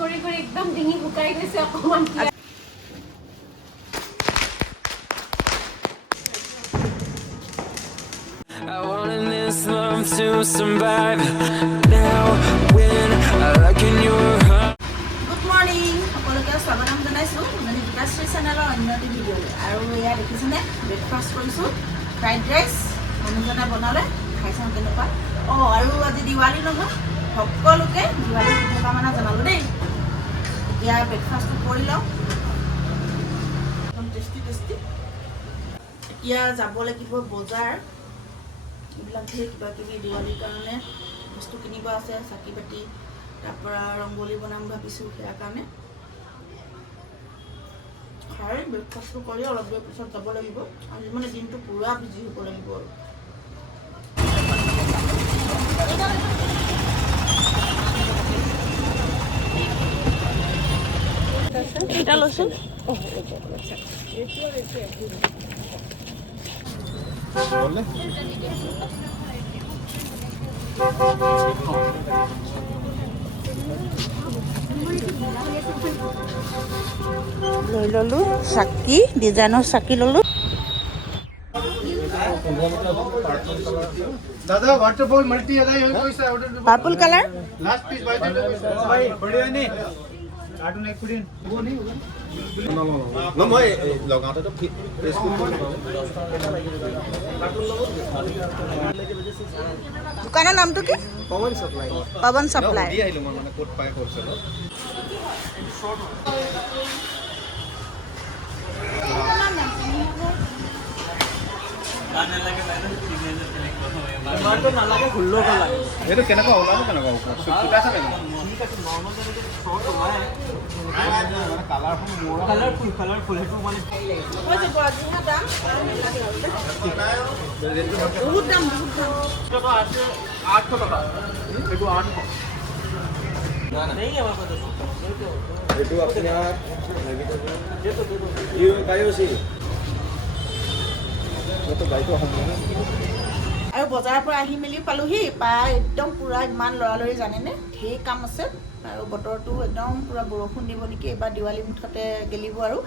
কৰি একদম ডিঙি শুকাই গৈছে অকমান I wanted this love to survive now when I look in your heart. Good morning. সকলোকে স্বাগতম জনাইছো মানে বিকাশশ্ৰী চেনেলৰ অন্য এটা ভিডিঅ'লৈ আৰু এয়া দেখিছেনে ব্ৰেকফাষ্ট কৰিছোঁ ফ্ৰাইড ৰাইচ মানুহজনে বনালে খাইছোঁ কেনেকুৱা আৰু আজি দিৱালী নহয় সকলোকে দিৱালী শুভকামনা জনালোঁ দেই এতিয়া ব্ৰেকফাষ্টটো কৰি লওঁ একদম টেষ্টি এতিয়া যাব লাগিব বজাৰ এইবিলাক ধেৰ কিবা কিবি দিৱালীৰ কাৰণে বস্তু কিনিব আছে চাকি বাতি তাৰপৰা ৰংগলী বনাম ভাবিছোঁ সেয়া কাৰণে খাই ব্ৰেকফাষ্টটো কৰি অলপ দেৰি পিছত যাব লাগিব আজি মানে দিনটো পুৰা বিজি হ'ব লাগিব আৰু এটা লৈছোঁ লৈ ললোঁ চাকি ডিজাইনৰ চাকি ললোঁ दादा वाटरफॉल मल्टी अदाई होई कोई सा order purple colour last piece बाय दे भाई बढ़िया नहीं कार्टून एक पुडिन वो नहीं होगा न মই লগাওতে তো ফেসবুক দোকানৰ নামটো কি पवन सप्लाई পৱন সাপ্লাই দি আহিলো মানে কোড পাই কৰিছে মাৰটো নালাগে খুল্লো লাগে এইটো কেনেকুৱা ওলাব কেনেকুৱা ওপৰত সুটা আছে কেনেকুৱা ঠিক আছে নৰ্মাল যেনেকৈ শ্বৰ্ট ওলাই কালাৰফুল সেইটো মানে বহুত দাম আছে 800 টকা এইটো 800 नहीं है हमारे पास এইটো আপোনাৰ ইউ বায়োসি তো বাইকো সম্পূৰ্ণ আৰু বজাৰৰ পৰা আহি মেলি পালোহি পাই একদম পুৰা ইমান লৰালৰি জানেনে ঢেৰ কাম আছে আৰু বতৰটো একদম পুৰা বৰষুণ দিব নেকি এবাৰ দিৱালী মুঠতে গেলিব আৰু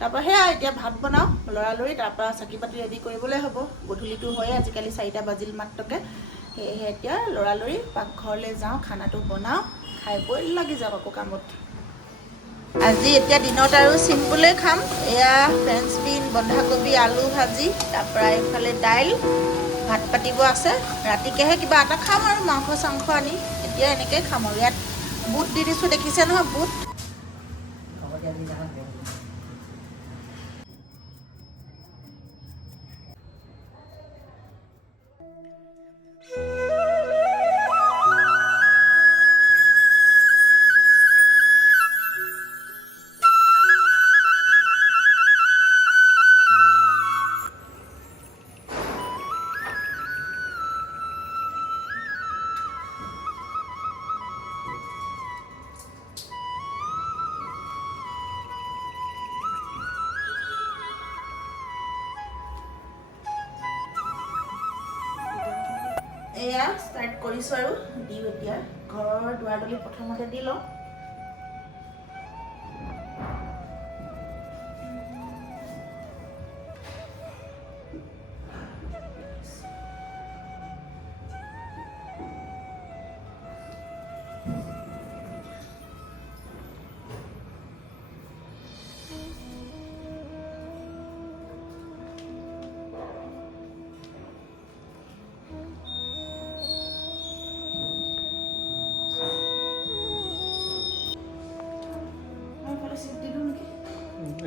তাৰপৰা সেয়া এতিয়া ভাত বনাওঁ লৰালৰি তাৰপৰা চাকি পাতি ৰেডি কৰিবলৈ হ'ব গধূলিটো হয় আজিকালি 4টা বাজিল মাত্ৰকে সেয়েহে এতিয়া লৰালৰি পাকঘৰলৈ যাওঁ খানাটো বনাওঁ খাই বৈ লাগি যাওঁ আকৌ কামত আজি এতিয়া দিনত আৰু চিম্পুলে খাম এয়া ফ্ৰেঞ্চ বিন বন্ধাকবি আলু ভাজি তাৰপৰা এইফালে দাইল ভাত পাতিব আছে ৰাতিকেহে কিবা এটা খাম আৰু মাংস চাংস আনি এতিয়া এনেকৈ খাম আৰু ইয়াত বুট দি দিছোঁ দেখিছে নহয় বুট এয়া ষ্টাৰ্ট কৰিছোঁ আৰু দিওঁ এতিয়া ঘৰৰ দুৱাৰদলি প্ৰথমতে দি লওঁ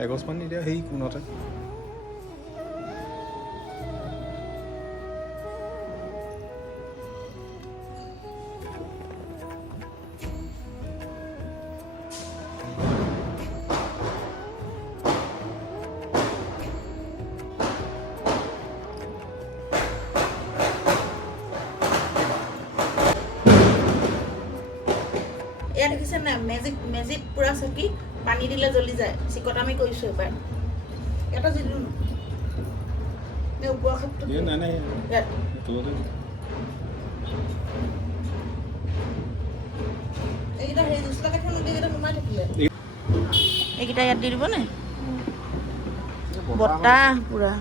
এগছমান নিদিয়া সেই কোণতে এয়া দেখিছে নাই মেজিক পুৰা চাকি পানী দিলে জ্বলি যায় চিকটামি কৰিছোঁ এবাৰ এটা জিলো নে ওপৰ খাপটো নাই নাই এইকেইটা হেৰি নিচিনা কাঠিখন এইকেইটা সোমাই থাকিলে এইকেইটা ইয়াত দি দিব নে বতাহ পুৰা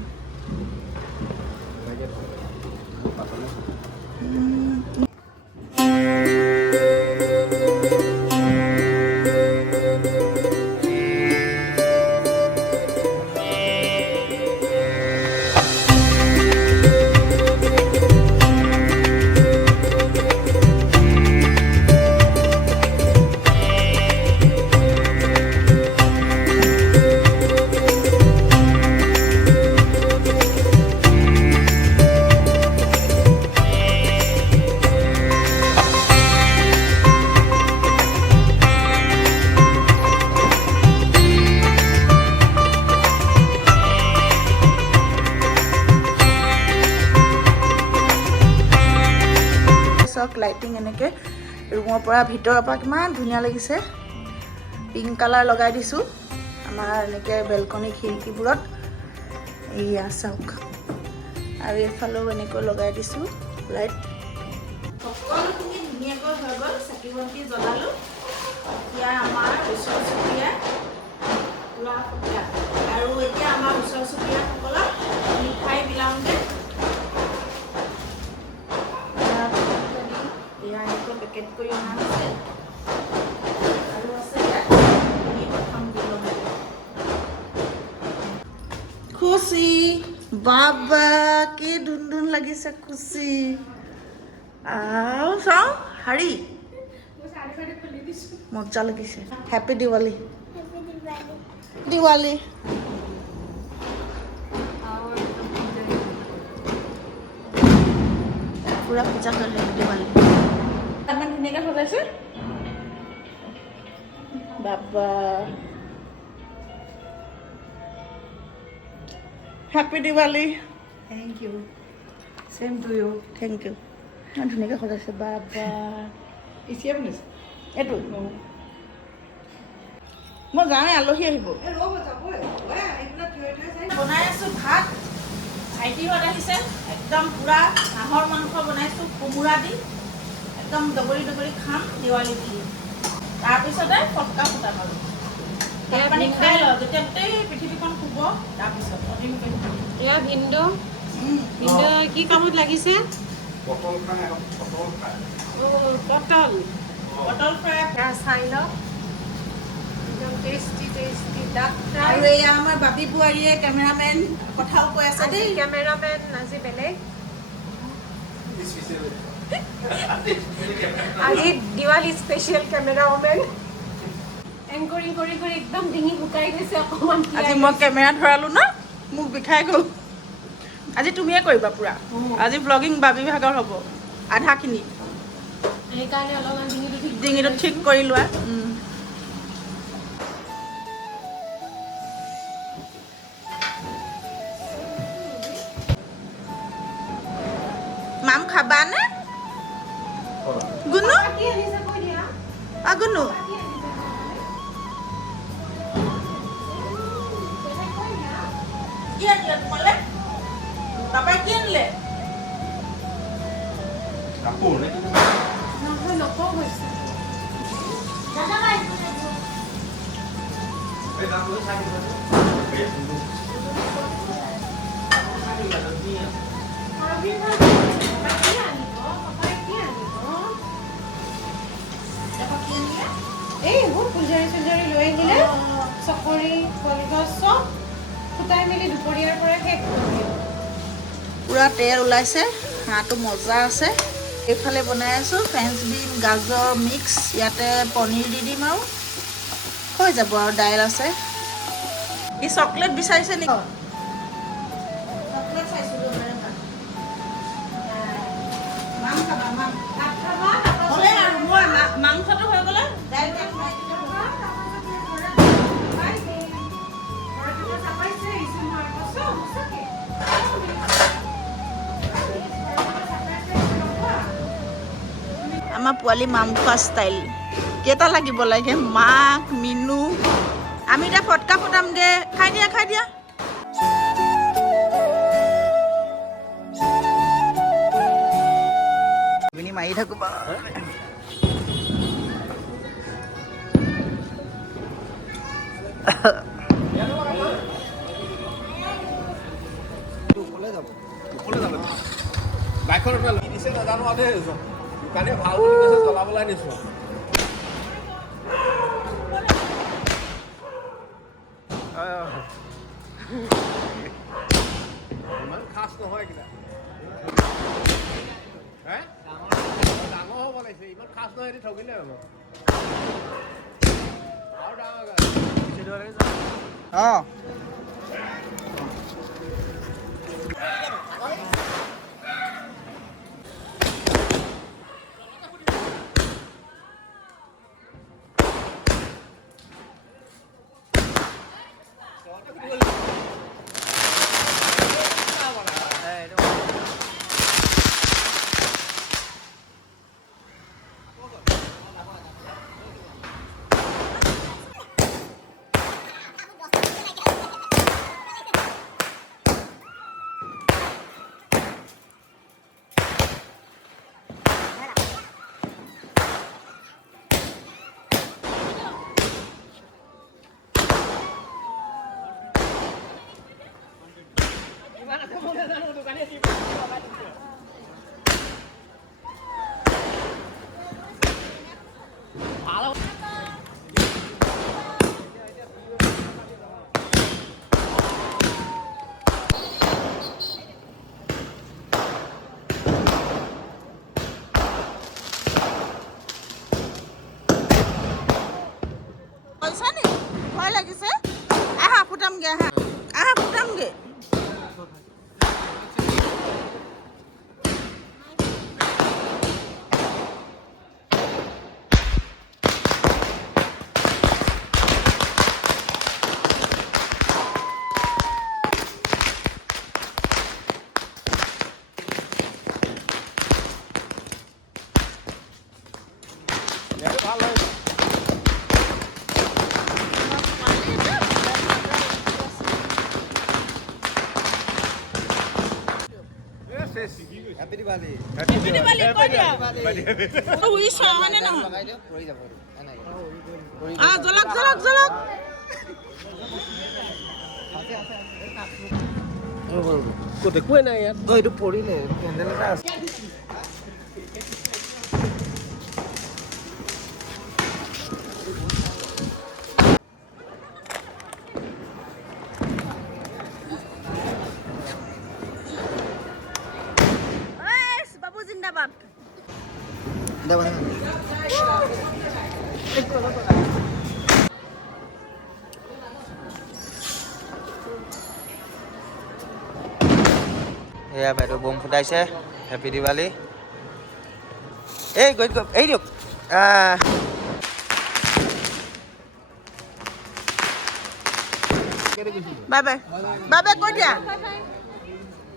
লাইটিং এনেকৈ ৰুমৰ পৰা ভিতৰৰ পৰা কিমান ধুনীয়া লাগিছে পিংক কালাৰ লগাই দিছোঁ আমাৰ এনেকৈ বেলকনি খিৰিকীবোৰত এইয়া চাওক আৰু এইফালেও এনেকৈ লগাই দিছোঁ লাইট সকলোখিনি ধুনীয়াকৈ হৈ গ'ল চাকি বন্তি জ্বলালোঁ এতিয়া আমাৰ ওচৰ চুবুৰীয়া পুৰা সূতা আৰু এতিয়া আমাৰ ওচৰ চুবুৰীয়াসকলক মিঠাই বিলাওঁতে পেকেট কৰি অনা হৈছে আৰু আছে খুচি বাবা কি ধুন লাগিছে খুচি চাওঁ শাৰী মজা লাগিছে হেপী দিৱালী দিৱালী পুৰা পূজা কৰিলে দিৱালী ইমান ধুনীয়াকৈ সজাইছে বাবা happy Diwali Thank you. Same to you. Thank you ইমান ধুনীয়াকৈ সজাইছে বাবা এতিয়া বনাইছে এইটো মই যাওঁৱে আলহী আহিব বনাই আছোঁ ভাত ভাইটিহঁত আহিছে একদম পূৰা হাঁহৰ মাংস বনাইছোঁ কোমোৰা দি একদম দগৰি দগৰি খাম দিৱালী বুলি তাৰপিছতে ফটকা ফুটাম আৰু ভাত পানী খাই লওঁ যেতিয়া গোটেই পৃথিৱীখন শুব তাৰপিছত অধিমকে এয়া ভিন্দো ভিন্দো কি কামত লাগিছে পটল খাই পটল খাই পটল পটল ফ্ৰাই চাই লওক একদম টেষ্টি টেষ্টি ডাক আৰু এয়া আমাৰ বাপী বোৱাৰীয়ে কেমেৰামেন কথাও কৈ আছে দেই কেমেৰামেন আজি বেলেগ আজি দিৱালী স্পেচিয়েল কেমেৰামেন এংকৰিং কৰি কৰি একদম ডিঙি শুকাই গৈছে অকণমান আজি মই কেমেৰা ধৰালো ন মোক বিষাই গ'ল আজি তুমিয়ে কৰিবা পুৰা আজি ব্লগিং বাবী ভাগৰ হ'ব আধাখিনি সেইকাৰণে অলপমান ডিঙিটো ঠিক কৰি লোৱা মাম খাবানে গুনু কি আনিছে কৈ দিয়া গুনু কি আনিলে তোমালে পাপাই কি আনিলে কাপোৰ নে নহয় নকওঁ হৈছে এই কাপোৰ চাই এই বহুত ফুলজাৰি চুলজাৰি লৈ আহিলে চকৰি কলগছ চব ফুটাই মেলি দুপৰীয়াৰ পৰা শেষ কৰি পুৰা তেল ওলাইছে হাঁহটো মজা আছে এইফালে বনাই আছোঁ ফ্ৰেঞ্চ বিন গাজৰ মিক্স ইয়াতে পনীৰ দি দিম আৰু হৈ যাব আৰু দাইল আছে ই চকলেট বিচাৰিছে নেকি চকলেট চাইছিলোঁ হ'লে আৰু মই মাংসটো হৈ গ'লে দাইল আমাৰ পোৱালি মাম খোৱা ষ্টাইল কেইটা লাগিব লাগে মাক মিনু আমি এতিয়া ফটকা ফুটামগৈ খাই দিয়া মাৰি থাকোঁ বাইকখন দিছে নাজানো আৰু দোকানে ভাল বুলি কৈছে চলাবলৈ নিছোঁ ইমান খাচ নহয় কিবা ডাঙৰ হ'ব লাগিছে ইমান খাচ নহয় এটি ঠগিলে হ'ব আৰু ডাঙৰ অঁ পইচা নি ভয় লাগিছে আহা ফুটামগে আহা ফুটামগে ভাল লাগে Happy Diwali. Happy Diwali কৈ দিয়া উইছ মানে নহয় লগাই দিয়ক পৰি যাব জ্বলক জ্বলক জ্বলক ক'ত একোৱে নাই ইয়াত এইটো পৰিলে কেণ্ডেল এটা আছে বাবু জিন্দাবাদ এয়া বাইদেউ বম ফুটাইছে হেপী দিৱালী এই গৈ এই দিয়ক বাই বাই বাই বাই কৈ দিয়া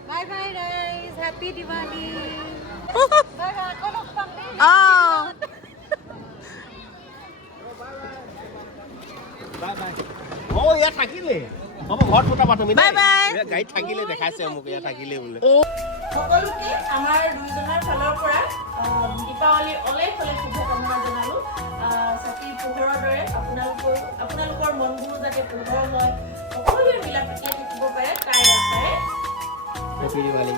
bye bye guys happy Diwali ইয়াত থাকিলে হ'ব ঘৰত ফুটাবা তুমি বাই বাই গাড়ীত থাকিলে দেখাইছে মোক ইয়াত থাকিলে বোলে সকলোকে আমাৰ দুইজনৰ ফালৰ পৰা দীপাৱলীৰ অলেখ অলেখ শুভকামনা জনালোঁ চাকিৰ পোহৰৰ দৰে আপোনালোকৰ মনবোৰো যাতে পোহৰ হয় সকলোৱে মিলা প্ৰীতিৰে থাকিব পাৰে তাই আশাৰে হেপী দিৱালী